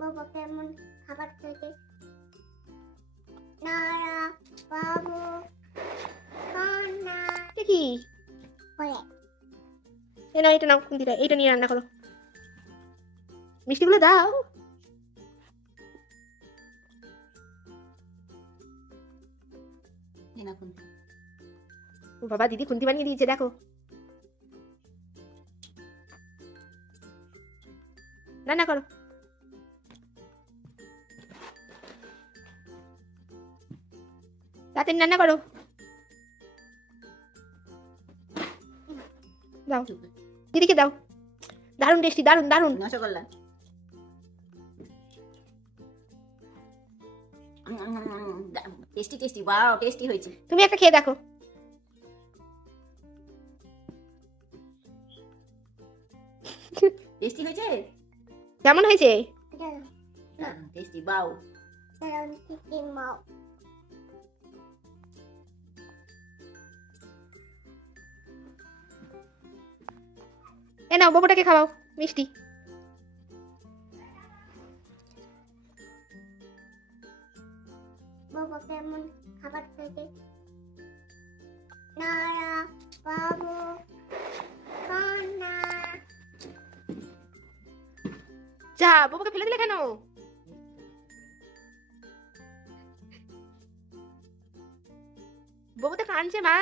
বাবা কেমন খাবার খেতে? নারা বাবু কান্না কি করে। এ না, এটা নাও কুন্তিটা, এইটা নিয়ে রান্না করো। মিষ্টিগুলো দাও। ও বাবা, দিদি খুন্তি বানিয়ে দিয়েছে, দেখো। রান্না করো। তাড়াতাড়ি রান্না করো। দাও, দিদিকে দাও। দারুণ টেস্টি, দারুণ দারুণ। Rasgulla tasty tasty, wow tasty হয়েছে। তুমি একটা খেয়ে দেখো। টেস্টি হয়েছে, কেমন হয়েছে? Tasty, wow. চিকেন মাও এ নাও, বাবুটাকে খাওয়াও মিষ্টি। বাবা কেমন খাবার খেতে? নারা বাবু কান্না যা, বাবুকে ফেলে দিলে কেন? বাবু তো কাঁদছে মা।